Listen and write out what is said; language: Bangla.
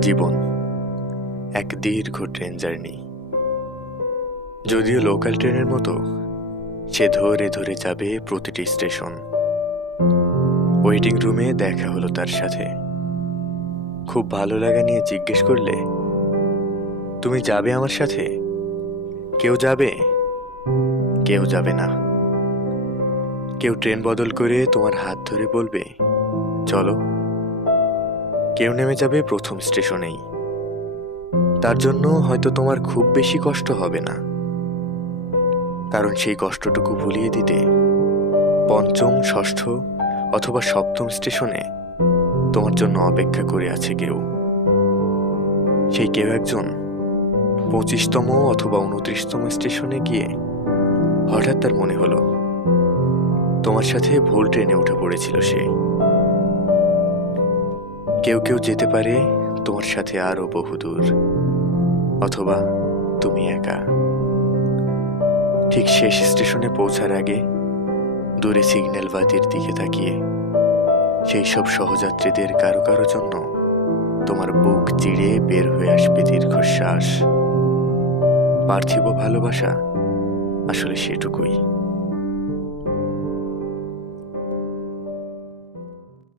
জীবন, এক দীর্ঘ ট্রেন জার্নি। যদিও লোকাল ট্রেনের মতো, সে ধরে ধরে যাবে প্রতিটি স্টেশন। ওয়েটিং রুমে দেখা হলো তার সাথে। খুব ভালো লাগা নিয়ে জিজ্ঞেস করলে, তুমি যাবে আমার সাথে? কেউ যাবে? কেউ যাবে না? কেউ ট্রেন বদল করে তোমার হাত ধরে বলবে, চলো। কেউ নেমে যাবে প্রথম স্টেশনেই। তার জন্য হয়তো তোমার খুব বেশি কষ্ট হবে না। কারণ সেই কষ্টটুকু ভুলিয়ে দিতে পঞ্চম, ষষ্ঠ অথবা সপ্তম স্টেশনে তোমার জন্য অপেক্ষা করে আছে কেউ। সেই কেউ একজন পঁচিশতম অথবা উনত্রিশতম স্টেশনে গিয়ে হঠাৎ তার মনে হলো, তোমার সাথে ভুল ট্রেনে উঠে পড়েছিল সে। কেউ কেউ যেতে পারে তোমার সাথে আরও বহুদূর, অথবা তুমি একা। ঠিক শেষ স্টেশনে পৌঁছার আগে দূরে সিগন্যাল বাতির দিকে তাকিয়ে সেই সব সহযাত্রীদের কারও কারও জন্য তোমার বুক চিড়ে বের হয়ে আসবে দীর্ঘশ্বাস। পার্থিব ভালোবাসা আসলে সেটুকুই।